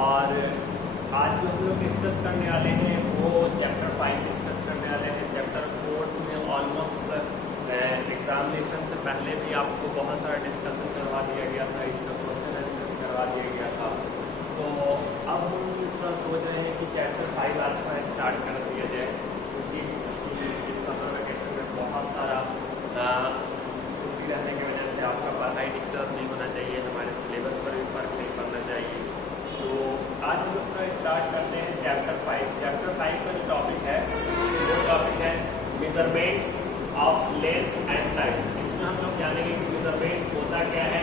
और आज जो हम लोग डिस्कस करने वाले हैं वो चैप्टर 5 डिस्कस करने वाले हैं। चैप्टर 4 में ऑलमोस्ट एग्जामिनेशन से पहले भी आपको बहुत सारा डिस्कशन करवा दिया गया था, इसका क्वेश्चन आंसर करवा दिया गया था। तो अब हम सोच रहे हैं कि चैप्टर 5 आज का स्टार्ट कर दिया जाए, क्योंकि इस समर वेकेशन में बहुत सारा छुट्टी रहने की वजह से आपका पढ़ाई डिस्टर्ब नहीं होना चाहिए, हमारे सिलेबस पर भी फर्क नहीं पड़ना चाहिए। तो आज हम लोग स्टार्ट करते हैं चैप्टर 5। चैप्टर 5 का जो टॉपिक है वो टॉपिक है measurements of length and time. इसमें हम लोग जानेंगे कि मेजरमेंट होता क्या है,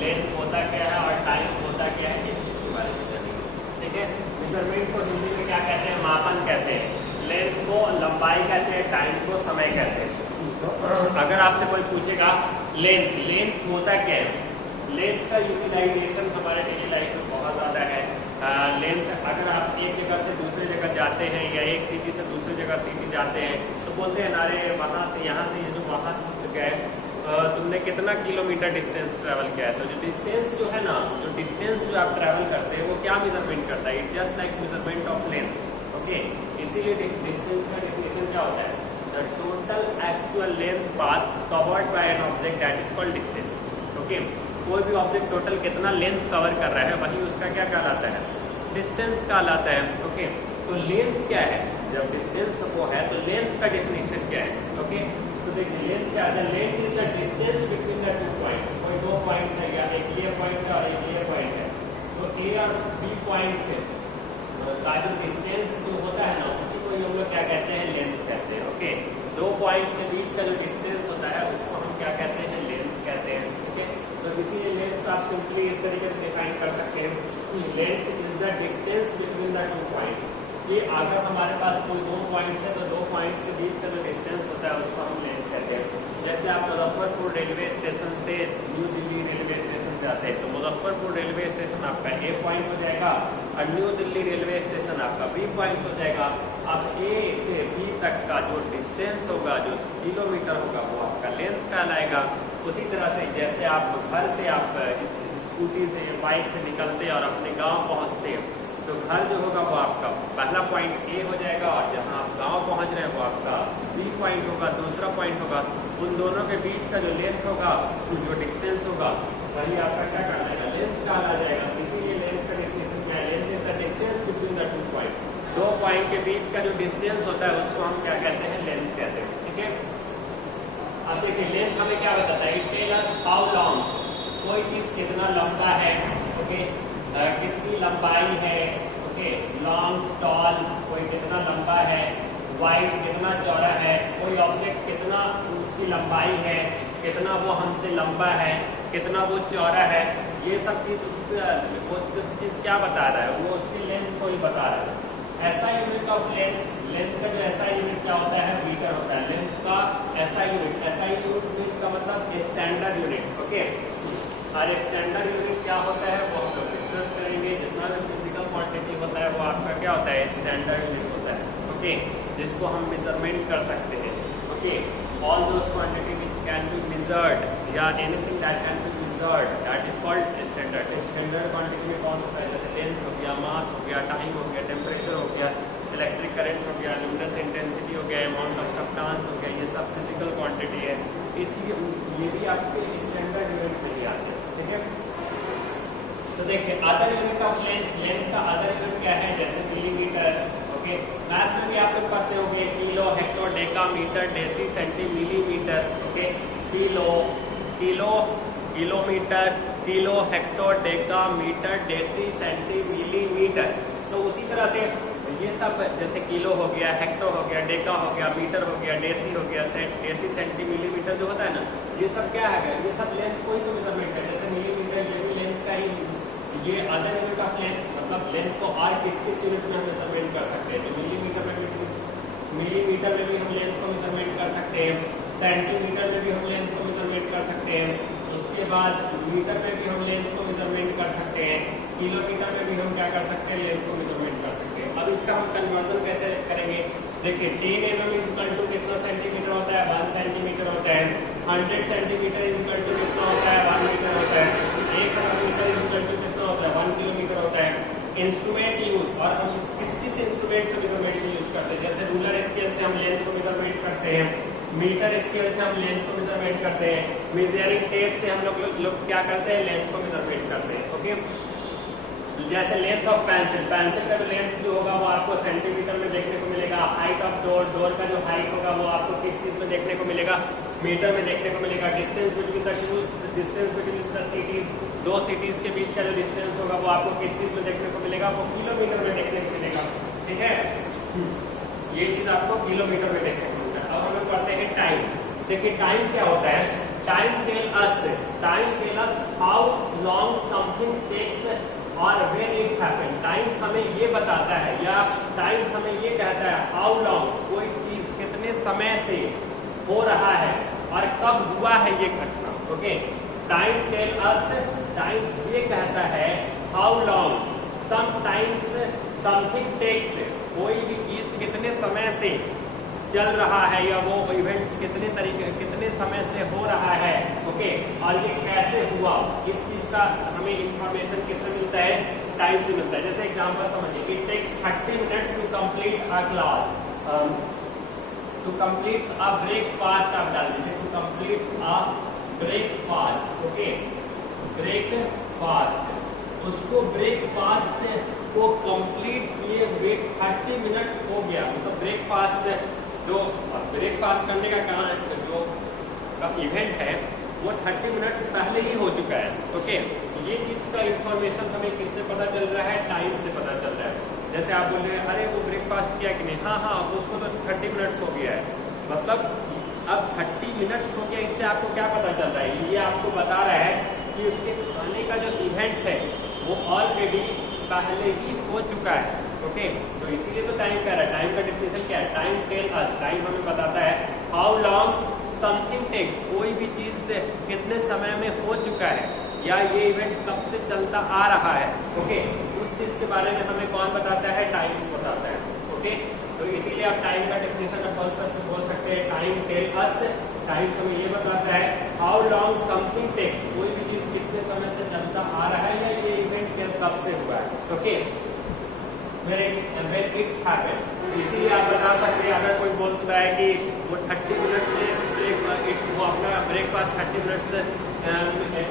लेंथ होता क्या है और टाइम होता क्या है, इस चीज़ के बारे में जानेंगे। ठीक है, मेजरमेंट को हिंदी में क्या कहते हैं? मापन कहते हैं। लेंथ को लंबाई कहते हैं, टाइम को समय कहते हैं। अगर आपसे कोई पूछेगा लेंथ होता क्या है, लेंथ का यूटिलाइजेशन हमारे डेली लाइफ में बहुत ज़्यादा है। लेंथ अगर आप एक जगह से दूसरी जगह जाते हैं या एक सिटी से दूसरी जगह सिटी जाते हैं तो बोलते हैं अरे वहाँ से यहाँ से ये जो वहाँ गए तुमने कितना किलोमीटर डिस्टेंस ट्रैवल किया है। तो जो डिस्टेंस जो है ना, जो डिस्टेंस जो आप ट्रैवल करते हैं वो क्या मेजरमेंट करता है? It just like measurement of length. Okay, इसीलिए डिस्टेंस का डेफिनेशन क्या होता है? The total actual length path covered by an object that is called distance. Okay, कोई भी ऑब्जेक्ट टोटल कितना लेंथ कवर कर रहा है वही उसका क्या कहलाता है? डिस्टेंस कहलाता है। ओके, तो लेंथ क्या है? जब डिस्टेंस वो है तो लेंथ का डेफिनेशन क्या है? ओके, तो देखिए लेंथ क्या है? Length is the distance between the two points. कोई दो पॉइंट्स है, या एक ये पॉइंट है और एक ये पॉइंट है, तो ए और बी पॉइंट से का जो डिस्टेंस जो होता है ना उसी को हम लोग क्या कहते हैं? लेंथ कहते हैं। ओके, दो पॉइंट्स के बीच का जो डिस्टेंस होता है उसको हम क्या कहते हैं? लेंथ कहते हैं। ओके, तो इसीलिए लेंथ को आप सिंपली इस तरीके से डिफाइन कर सकते हैं, length is the distance between the two point. ये अगर हमारे पास कोई दो पॉइंट्स है तो दो पॉइंट्स के बीच का जो डिस्टेंस होता है उसको हम लेंथ कहते हैं। जैसे आप मुजफ्फरपुर रेलवे स्टेशन से न्यू दिल्ली रेलवे स्टेशन जाते हैं तो मुजफ्फरपुर रेलवे स्टेशन आपका ए पॉइंट हो जाएगा और न्यू दिल्ली रेलवे स्टेशन आपका बी पॉइंट हो जाएगा। अब ए से बी तक का जो डिस्टेंस होगा, जो किलोमीटर होगा, वो आपका लेंथ कहलाएगा। उसी तरह से जैसे आप घर से आप इस स्कूटी से बाइक से निकलते और अपने गांव पहुंचते हैं तो घर जो होगा वो आपका पहला पॉइंट ए हो जाएगा और जहां आप गांव पहुंच रहे हैं वो आपका बी पॉइंट होगा, दूसरा पॉइंट होगा। उन दोनों के बीच का जो लेंथ होगा, जो डिस्टेंस होगा, वही आपका क्या कहलाएगा? लेंथ कहला जाएगा। इसीलिए लेंथ का डेफिनेशन क्या है? Length is the distance between the two point. दो पॉइंट के बीच का जो डिस्टेंस होता है उसको हम क्या कहते हैं? लेंथ कहते हैं। ठीक है, अब देखिए लेंथ हमें क्या बताता है? It tell us how long कोई चीज कितना लंबा है। ओके, कितनी लंबाई है। ओके, लॉन्ग टॉल कोई कितना लंबा है, वाइड कितना चौड़ा है, कोई ऑब्जेक्ट कितना उसकी लंबाई है, कितना वो हमसे लंबा है, कितना वो चौड़ा है, ये सब चीज वो चीज क्या बता रहा है? वो उसकी लेंथ को ही बता रहा है। ऐसा यूनिट ऑफ लेंथ, लेंथ का जो ऐसा यूनिट क्या होता है? मीटर होता है। लेंथ का ऐसा यूनिट का मतलब स्टैंडर्ड यूनिट। ओके, और स्टैंडर्ड यूनिट क्या होता है वो हम लोग डिस्कस करेंगे। जितना भी फिजिकल क्वांटिटी होता है वो आपका क्या होता है? स्टैंडर्ड यूनिट होता है। ओके, जिसको हम मेजरमेंट कर सकते हैं। Okay, all those quantity which can be measured या anything that can be measured that is called standard. Standard quantity में कौन होता है? जैसे लेंथ हो गया, मास हो गया, टाइम हो गया, टेम्परेचर हो गया, इलेक्ट्रिक करंट हो गया, लुमिनस इंटेंसिटी हो गया, अमाउंट ऑफ सब्सटेंस हो गया, ये सब फिजिकल क्वांटिटी है। इसलिए ये भी आपके स्टैंडर्ड यूनिट में ही आते हैं। ठीक है, तो देखिए other unit of length, length का अदर यूनिट क्या है? जैसे मिलीमीटर। ओके, मैथ में भी आप लोग पढ़ते होंगे kilo, hecto, deca, metre, deci, centi, millimetre. Okay, kilo, kilometre, kilo, hecto, deca, metre, deci, centi, millimetre. तो उसी तरह से ये सब जैसे किलो हो गया, हेक्टो हो गया, डेका हो गया, मीटर हो गया, डेसी हो गया, डेसी, सेंटी, मिलीमीटर जो होता है ना, ये सब क्या है? ये सब लेंथ को ही तो मेजरमेंट है। जैसे मिलीमीटर ये भी लेंथ का ही, ये अदर यूनिट ऑफ लेंथ, मतलब लेंथ को और किस यूनिट में हम मेजरमेंट कर सकते हैं? तो मिलीमीटर में भी हम लेंथ को मेजरमेंट कर सकते हैं, सेंटीमीटर में भी हम लेंथ को मेजरमेंट कर सकते हैं, उसके बाद मीटर में भी हम लेंथ को मेजरमेंट कर सकते हैं, किलोमीटर में भी हम क्या कर सकते हैं? लेंथ को मेजरमेंट कर सकते हैं। अब इसका हम कन्वर्जन कैसे करेंगे? देखिए 10 mm इक्वल टू कितना सेंटीमीटर होता है? 1 सेंटीमीटर होता है। 100 सेंटीमीटर इक्वल टू कितना होता है? 1 मीटर होता है। 1 मीटर इक्वल टू कितना होता है? 1 किलोमीटर होता है। इंस्ट्रूमेंट यूज, और हम किस किस इंस्ट्रूमेंट से मेजरमेंट यूज करते हैं, जैसे रूलर स्केल से हम लेंथ को मेजरमेंट करते हैं, मीटर स्केल से हम लेंथ को मेजरमेंट करते हैं, मेजरिंग टेप से हम लोग क्या करते हैं, लेंथ को मेजरमेंट करते हैं। ओके, जैसे लेंथ ऑफ पेंसिल, पेंसिल का जो लेंथ जो होगा वो आपको सेंटीमीटर में देखने को मिलेगा। हाइट ऑफ डोर, डोर का जो हाइट होगा वो आपको किस चीज में देखने को मिलेगा, मीटर में देखने को मिलेगा। डिस्टेंस बिटवीन द सिटीज, दो सिटीज के बीच का जो डिस्टेंस होगा वो आपको किस चीज में देखने को मिलेगा, वो किलोमीटर में देखने को मिलेगा। ठीक है, ये चीज आपको किलोमीटर में देखने को मिलेगा। अब हम लोग पढ़ते हैं टाइम। देखिए टाइम क्या होता है, time tell us how long something takes और व्हेन इट्स हैपन। टाइम्स हमें ये बताता है, या टाइम्स हमें ये कहता है हाउ लॉन्ग कोई चीज कितने समय से हो रहा है और कब हुआ है ये घटना। Okay, time tell us, times ये कहता है how long sometimes something takes, कोई भी चीज कितने समय से चल रहा है या वो इवेंट्स कितने समय से हो रहा है। ओके, और ये कैसे हुआ, इस चीज का हमें इंफॉर्मेशन किससे मिलता है, टाइम से मिलता है। जैसे एग्जांपल समझिए, it takes 30 minutes to complete a class, to complete a breakfast. आप डाल दीजिए to complete a breakfast. Okay, breakfast, उसको ब्रेकफास्ट को कंप्लीट किए हुए 30 मिनट्स हो गया। मतलब ब्रेकफास्ट जो ब्रेकफास्ट करने का जो इवेंट है वो 30 मिनट्स पहले ही हो चुका है। ओके, ये चीज का इंफॉर्मेशन हमें किससे पता चल रहा है, टाइम से पता चल रहा है। जैसे आप बोल रहे हैं अरे वो ब्रेकफास्ट किया कि नहीं, हाँ उसको तो 30 मिनट्स हो गया है, मतलब अब 30 मिनट्स हो गया। इससे आपको क्या पता चल रहा है, ये आपको बता रहा है कि उसके खाने का जो इवेंट्स है वो ऑलरेडी पहले ही हो चुका है। ओके, तो इसीलिए तो टाइम कह रहा है। टाइम का डेफिनेशन क्या है, टाइम टेल अस, टाइम हमें बताता है हाउ लॉन्ग समथिंग टेक्स, कोई भी चीज से कितने समय में हो चुका है या ये इवेंट कब से चलता आ रहा है। ओके, उस चीज के बारे में हमें कौन बताता है, टाइम्स बताता है। ओके, तो इसीलिए आप टाइम का डेफिनेशन बोल सकते हैं टाइम टेल अस, टाइम्स हमें ये बताता है हाउ लॉन्ग समथिंग टेक्स, कोई भी चीज कितने समय से चलता आ रहा है या ये इवेंट कब से हुआ है। ओके, when it's happened, इसीलिए आप बता सकते हैं अगर कोई बोलता है कि वो 30 मिनट से वो अपना breakfast 30 minutes,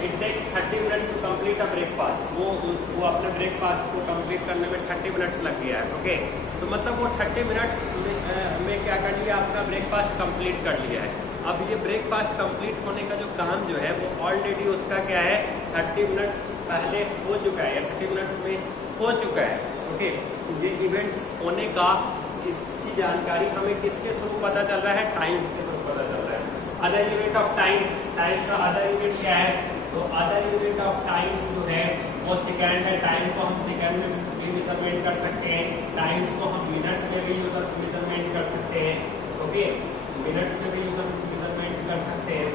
it takes 30 minutes to complete a breakfast, वो अपने ब्रेकफास्ट को कंप्लीट करने में 30 मिनट्स लग गया है। ओके, तो मतलब वो 30 मिनट्स में क्या कर लिया, अपना ब्रेकफास्ट कंप्लीट कर लिया है। अब ये ब्रेकफास्ट कंप्लीट होने का जो काम जो है वो ऑलरेडी उसका क्या है, 30 मिनट्स पहले हो चुका है या 30 मिनट्स में हो चुका है। ओके, ये इवेंट्स होने का इसकी जानकारी हमें किसके थ्रू पता चल रहा है, टाइम्स के थ्रू पता चल रहा है। Other unit of time, times का अदर यूनिट क्या है, तो अदर यूनिट ऑफ टाइम्स जो है वो सेकेंड है। टाइम को हम सेकेंड में भी मेजरमेंट कर सकते हैं, टाइम्स को हम मिनट में भी मेजरमेंट कर सकते हैं। ओके, मिनट्स में भी मेजरमेंट कर सकते हैं।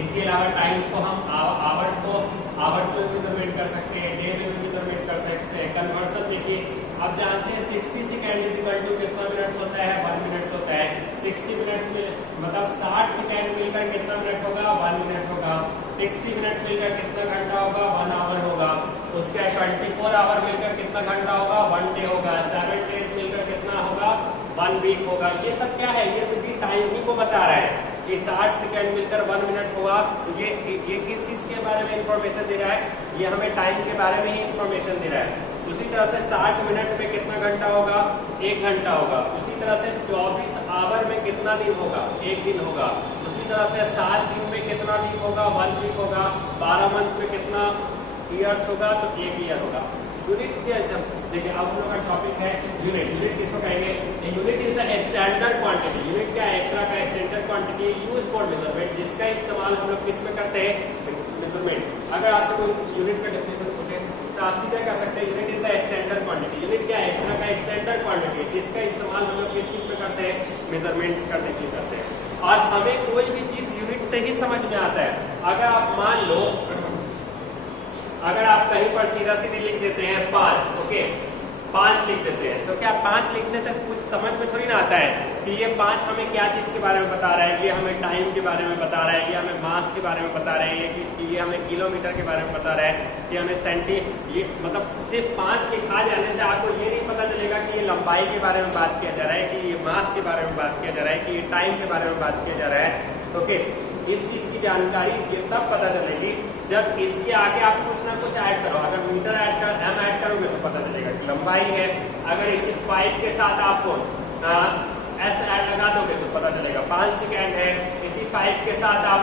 इसके अलावा टाइम्स को हम आवर्स में मेजरमेंट कर सकते हैं, डे में मेजरमेंट कर सकते हैं। कन्वर्सन देखिए, आप जानते हैं 60 सेकेंड इज इक्वल टू कितना मिनट्स होता है, 1 मिनट्स होता है। 60 मिनट्स में मतलब 60 सेकेंड मिलकर कितना मिनट होगा, 1 मिनट होगा। 60 मिनट मिलकर कितना घंटा होगा, 1 आवर होगा। उसके 24 आवर मिलकर कितना घंटा होगा, 1 डे होगा। 7 डेज मिलकर कितना होगा, 1 वीक होगा। ये सब क्या है, ये सभी टाइम ही को बता रहा है कि 60 सेकेंड मिलकर 1 मिनट हुआ। तो ये किस चीज के बारे में इंफॉर्मेशन दे रहा है, ये हमें टाइम के बारे में ही इंफॉर्मेशन दे रहा है। उसी तरह से 60 मिनट में कितना घंटा होगा, 1 घंटा होगा। उसी तरह से 24 आवर में कितना दिन होगा, 1 दिन होगा। उसी तरह से 7 दिन में कितना वीक होगा, 1 वीक होगा। 12 मंथ में कितना ईयर्स होगा, तो 1 ईयर होगा। यूनिट क्या है, देखिए अब हम लोग का टॉपिक है यूनिट। यूनिट किसको कहेंगे, unit is the standard quantity. Unit क्या है, एक तरह का standard quantity use for measurement, जिसका इस्तेमाल हम लोग किस में करते हैं, मेजरमेंट। अगर आपसे कोई यूनिट का डेफिनेशन पूछे तो आप सीधा कह सकते हैं unit is the standard quantity. Unit क्या है, एक तरह का स्टैंडर्ड क्वांटिटी, जिसका इस्तेमाल हम लोग किस चीज में करते हैं, मेजरमेंट करने के लिए करते हैं। और हमें कोई भी चीज यूनिट से ही समझ में आता है। अगर आप मान लो, अगर आप कहीं पर सीधा सीधी लिख देते हैं 5, ओके, 5 लिख देते हैं। तो क्या 5 लिखने से कुछ समझ में थोड़ी ना आता है कि ये 5 हमें क्या चीज़ के बारे में बता रहा है, ये हमें टाइम के बारे में बता रहा है, ये हमें मास के बारे में बता रहा है, कि ये हमें किलोमीटर के बारे में बता रहा है, कि हमें ये मतलब सिर्फ 5 लिखा जाने से आपको ये नहीं पता चलेगा कि ये लंबाई के बारे में बात किया जा रहा है, कि ये मास के बारे में बात किया जा रहा है, कि ये टाइम के बारे में बात किया जा रहा है। ओके, इस चीज़ की जानकारी ये तब पता चलेगी जब इसके आगे आप कुछ ना कुछ ऐड करो। अगर मीटर ऐड करोगे तो पता चलेगा कि लंबाई है। अगर इसी 5 के साथ आप एस ऐड लगा दोगे तो पता चलेगा 5 सेकेंड है। इसी 5 के साथ आप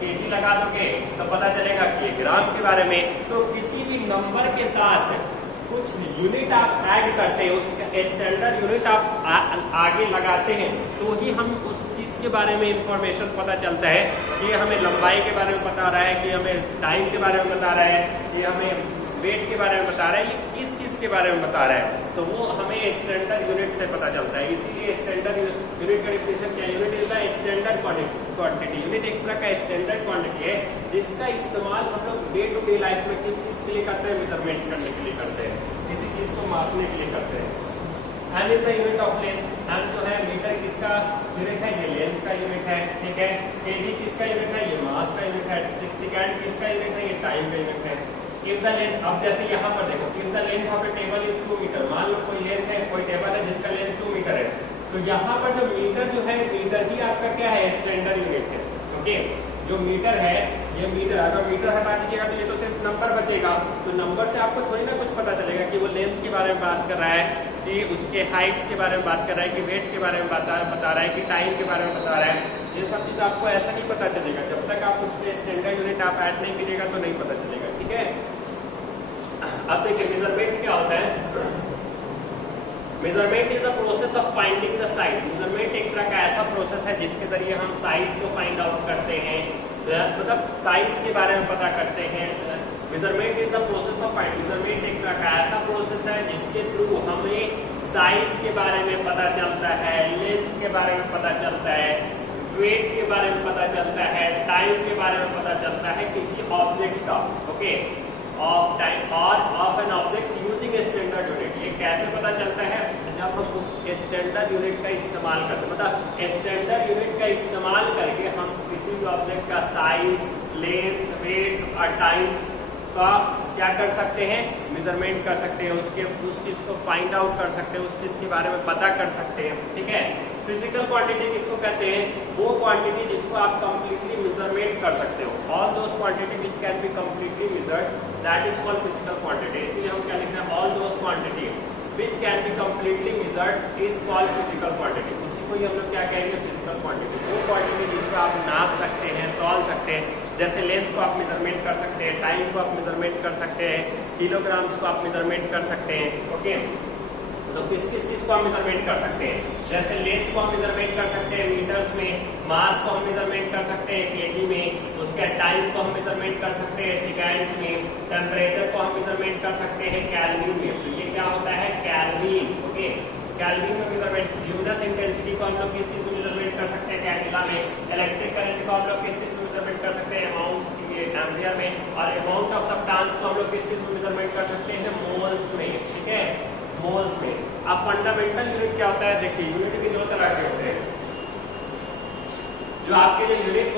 केजी लगा दोगे तो पता चलेगा कि ग्राम के बारे में। तो किसी भी नंबर के साथ कुछ यूनिट आप ऐड करते हैं, उसका स्टैंडर्ड यूनिट आप आगे लगाते हैं, तो ही हम उस चीज़ के बारे में इंफॉर्मेशन पता चलता है कि हमें लंबाई के बारे में बता रहा है, कि हमें टाइम के बारे में बता रहा है, कि हमें वेट के बारे में बता रहा है, ये किस चीज़ के बारे में बता रहा है। तो वो हमें स्टैंडर्ड यूनिट से पता चलता है। इसीलिए स्टैंडर्ड यूनिट का डिफिनेशन क्या है? Unit is the standard quantity. Unit एक तरह का स्टैंडर्ड क्वांटिटी है जिसका इस्तेमाल हम लोग डे टू डे लाइफ में किस चीज़ के लिए करते हैं? मेजरमेंट करने के लिए करते हैं, किसी चीज़ को मापने के लिए करते हैं। M is the unit of length. M जो है मीटर किसका यूनिट है? ये लेंथ का यूनिट है, ठीक है। केजी किसका यूनिट है? ये मास का यूनिट है। सेकेंड किसका यूनिट है? ये टाइम का यूनिट है। इफ द लेंथ, अब जैसे यहाँ पर देखो, if the length of a table is 2 metre. मान लो कोई लेंथ है, कोई टेबल है जिसका लेंथ 2 मीटर है, तो यहाँ पर जो मीटर जो है, मीटर ही आपका क्या है? स्टैंडर्ड यूनिट है। ओके, जो मीटर है ये मीटर, अगर मीटर हटा दीजिएगा तो ये तो सिर्फ नंबर बचेगा। तो नंबर से आपको थोड़ी ना कुछ पता चलेगा कि वो लेंथ के बारे में बात कर रहा है, कि उसके हाइट्स के बारे में बात कर रहा है, कि वेट के बारे में बता रहा है, कि टाइम के बारे में बता रहा है। ये सब चीज़ आपको ऐसा नहीं पता चलेगा जब तक आप उस पर स्टैंडर्ड यूनिट आप ऐड नहीं कीजिएगा तो नहीं पता चलेगा, ठीक है। अब देखिए मेजरमेंट क्या होता है। Measurement is the process of finding the size. Measurement एक तरह का ऐसा प्रोसेस है जिसके जरिए हम साइज को फाइंड आउट करते हैं, मतलब साइज के बारे में पता करते हैं। Measurement is the process of find. Measurement एक तरह का ऐसा प्रोसेस है जिसके थ्रू हमें साइज के बारे में पता चलता है, लेंथ के बारे में पता चलता है, वेट के बारे में पता चलता है, टाइम के बारे में पता चलता है किसी ऑब्जेक्ट का। ओके, ऑफ टाइम और of an object using standard unit. ये कैसे पता चलता है? जब हम उस स्टैंडर्ड यूनिट का इस्तेमाल करते हैं, मतलब स्टैंडर्ड यूनिट का इस्तेमाल करके हम किसी भी ऑब्जेक्ट का साइज, लेंथ, वेट और टाइम का क्या कर सकते हैं? मेजरमेंट कर सकते हैं, उसके उस चीज़ को फाइंड आउट कर सकते हैं, उस चीज़ के बारे में पता कर सकते हैं, ठीक है। फिजिकल क्वांटिटी किसको कहते हैं? वो क्वांटिटी जिसको आप कंप्लीटली मेजरमेंट कर सकते हो। All those quantity which can be completely measured, that is called physical quantity. इसीलिए हम क्या लिखते हैं? All those quantity which can be completely measured is called physical quantity. उसी को ही हम लोग क्या कहेंगे? Physical quantity. वो क्वांटिटी जिसको आप नाप सकते हैं, तौल सकते हैं, जैसे लेंथ को आप मेजरमेंट कर सकते हैं, टाइम को आप मेजरमेंट कर सकते हैं, किलोग्राम्स को आप मेजरमेंट कर सकते हैं। ओके, तो किस किस चीज़ को हम मेजरमेंट कर सकते हैं? जैसे लेंथ को हम मेजरमेंट कर सकते हैं मीटर्स में, मास को हम मेजरमेंट कर सकते हैं केजी में, उसका टाइम को हम मेजरमेंट कर सकते हैं सेकेंड्स में, टेम्परेचर को हम मेजरमेंट कर सकते हैं केल्विन में। तो ये क्या होता है? केल्विन। ओके, केल्विन में मेजरमेंट। ल्यूमिनस इंटेंसिटी को हम लोग किस चीज़ में मेजरमेंट कर सकते हैं? कैंडिला में। इलेक्ट्रिक करंट को हम लोग किस चीज़ में मेजरमेंट कर सकते हैं? अमाउंट एम्पियर में। और अमाउंट ऑफ सब्सटेंस को हम लोग किस चीज़ में मेजरमेंट कर सकते हैं? मोल्स में, ठीक है, मोल्स में। अब फंडामेंटल यूनिट क्या होता है? देखिए, यूनिट भी दो तरह के होते हैं। जो आपके जो यूनिट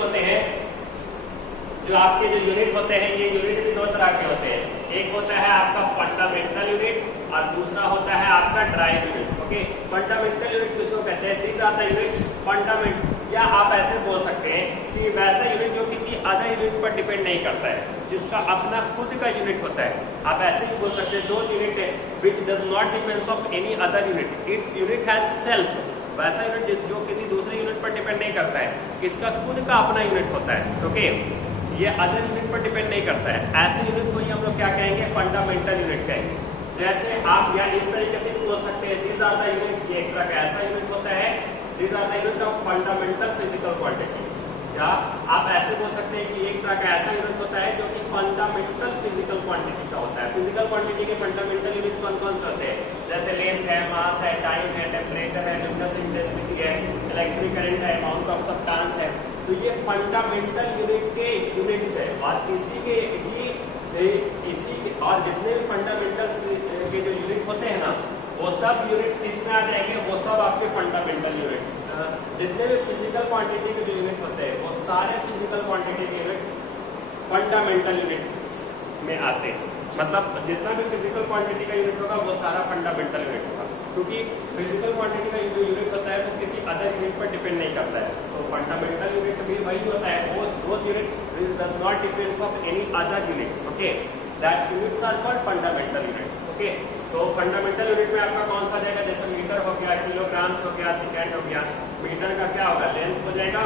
होते हैं, ये यूनिट भी दो तरह के होते हैं। एक होता है आपका फंडामेंटल यूनिट और दूसरा होता है आपका derived unit. Okay, fundamental unit किसको कहते हैं? These are the unit fundament, या आप ऐसे बोल सकते हैं कि वैसा यूनिट जो किसी अदर यूनिट पर डिपेंड नहीं करता है, जिसका अपना खुद का यूनिट होता है। आप ऐसे भी बोल सकते हैं, दो यूनिट है which does not depends of any other unit, its unit has self. वैसा यूनिट जो किसी दूसरे यूनिट पर डिपेंड नहीं करता है, इसका खुद का अपना यूनिट होता है। ओके, ये अदर यूनिट पर डिपेंड नहीं करता है। ऐसे यूनिट को ही हम लोग क्या कहेंगे? फंडामेंटल यूनिट कहेंगे। जैसे आप या इस तरीके से बोल सकते हैं, दीज आर द यूनिट, ये एक तरह का ऐसा यूनिट होता है, these are the unit of fundamental physical quantity. या आप ऐसे बोल सकते हैं कि एक तरह का ऐसा यूनिट होता है जो कि फंडामेंटल फिजिकल क्वांटिटी का होता है। फिजिकल क्वांटिटी के फंडामेंटल यूनिट कौन कौन से होते हैं? जैसे लेंथ है, मास है, टाइम है, टेम्परेचर है, ल्यूमिनस इंटेंसिटी है, इलेक्ट्रिक करंट है, अमाउंट ऑफ सब्सटेंस है। तो ये फंडामेंटल यूनिट के यूनिट्स है। और इसी के और जितने भी फंडामेंटल के जो यूनिट होते सब यूनिट किसमें आ जाएंगे, वो सब आपके फंडामेंटल यूनिट, जितने भी फिजिकल क्वांटिटी के जो यूनिट होते हैं वो सारे फिजिकल क्वांटिटी के यूनिट फंडामेंटल यूनिट में आते हैं। मतलब जितना भी फिजिकल क्वांटिटी का यूनिट होगा वो सारा फंडामेंटल यूनिट होगा, क्योंकि फिजिकल क्वांटिटी का जो यूनिट होता है वो किसी अदर यूनिट पर डिपेंड नहीं करता है। तो फंडामेंटल यूनिट भी वही होता है, वो unit which does not depends of any other unit, okay, that units are called fundamental unit, okay। तो फंडामेंटल यूनिट में आपका कौन सा जाएगा, जैसे मीटर हो गया, किलोग्राम्स हो गया, सेकेंड हो गया। मीटर का क्या होगा, लेंथ हो जाएगा,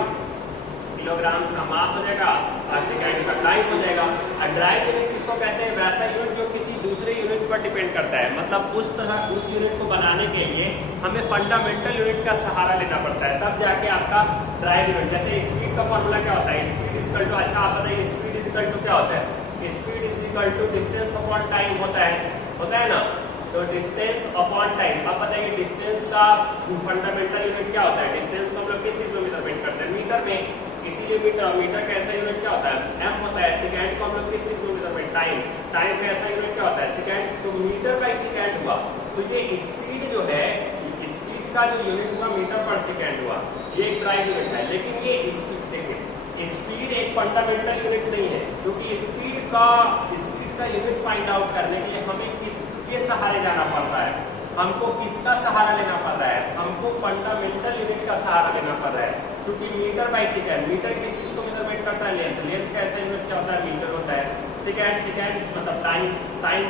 किलोग्राम्स का मास हो जाएगा और सेकेंड का टाइम हो जाएगा। और ड्राइव यूनिट किसको कहते हैं, वैसा यूनिट जो किसी दूसरे यूनिट पर डिपेंड करता है। मतलब उस तरह उस यूनिट को बनाने के लिए हमें फंडामेंटल यूनिट का सहारा लेना पड़ता है, तब जाके आपका ड्राइव यूनिट। जैसे स्पीड का फॉर्मूला क्या होता है, स्पीड इज इक्वल टू, अच्छा आप बताइए, स्पीड इज इक्वल टू क्या होता है, speed is equal to distance upon time होता है ना। तो डिस्टेंस अपॉन टाइम, अब बताइए डिस्टेंस का फंडामेंटल यूनिट क्या होता है, डिस्टेंस को हम लोग किस चीज में मेजरमेंट करते हैं, मीटर में। इसीलिए मीटर का ऐसा यूनिट क्या होता है, एम होता है। सेकंड को हम लोग किस चीज में मेजरमेंट, टाइम का ऐसा यूनिट क्या होता है, सेकंड। तो मीटर बाई सेकंड हुआ, तो ये स्पीड जो है, स्पीड का जो यूनिट हुआ मीटर पर सेकंड हुआ, ये एक ड्राइव यूनिट है। लेकिन ये स्पीड एक फंडामेंटल यूनिट नहीं है, क्योंकि स्पीड का यूनिट फाइंड आउट करने के लिए हमें किसके सहारे जाना पड़ता है, हमको किसका सहारा लेना पड़ रहा है, हमको फंडामेंटल यूनिट का सहारा लेना पड़ रहा है। क्योंकि मीटर बाई सेकंड, मीटर किस चीज को मेजरमेंट करता है, लेंथ का ऐसा यूनिट क्या होता है, मीटर होता है। सेकंड मतलब टाइम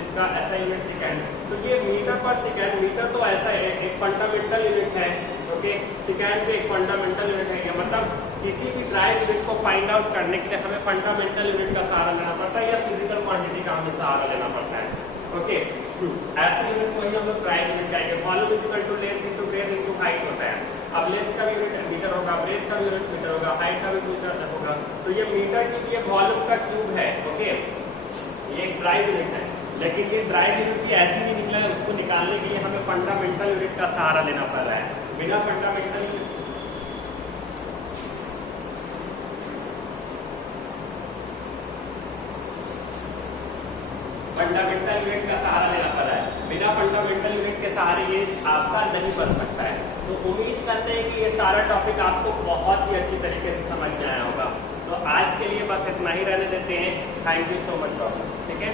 इसका ऐसा यूनिट सेकंड। तो ये मीटर पर सेकंड, मीटर तो ऐसा है एक फंडामेंटल यूनिट है, ओके। सेकंड भी एक फंडामेंटल यूनिट है। मतलब किसी भी ड्राइव यूनिट को फाइंड आउट करने के लिए हमें फंडामेंटल यूनिट का सहारा लेना पड़ता है या फिजिकल क्वांटिटी का हमें सहारा लेना पड़ता है, ओके। ऐसे यूनिट को ही हम लोग ड्राइव यूनिट कहेंगे। Volume is equal to length into breadth into height होता है। अब लेंथ का भी यूनिट मीटर होगा, ब्रेथ का भी यूनिट मीटर होगा, हाइट का भी मीटर होगा। तो ये मीटर की ये वॉल्यूम का क्यूब है, ओके। ये एक ड्राइव यूनिट है, लेकिन ये ड्राइव यूनिट की ऐसी नहीं निकला है, उसको निकालने के लिए हमें फंडामेंटल यूनिट का सहारा लेना पड़ रहा है। बिना फंडामेंटल यूनिट का सहारा लेना पड़ रहा है। बिना फंडामेंटल यूनिट के सहारे ये आपका नहीं बन सकता है। तो उम्मीद करते हैं कि ये सारा टॉपिक आपको बहुत ही अच्छी तरीके से समझ में आया होगा। तो आज के लिए बस इतना ही रहने देते हैं। थैंक यू सो मच, ठीक है।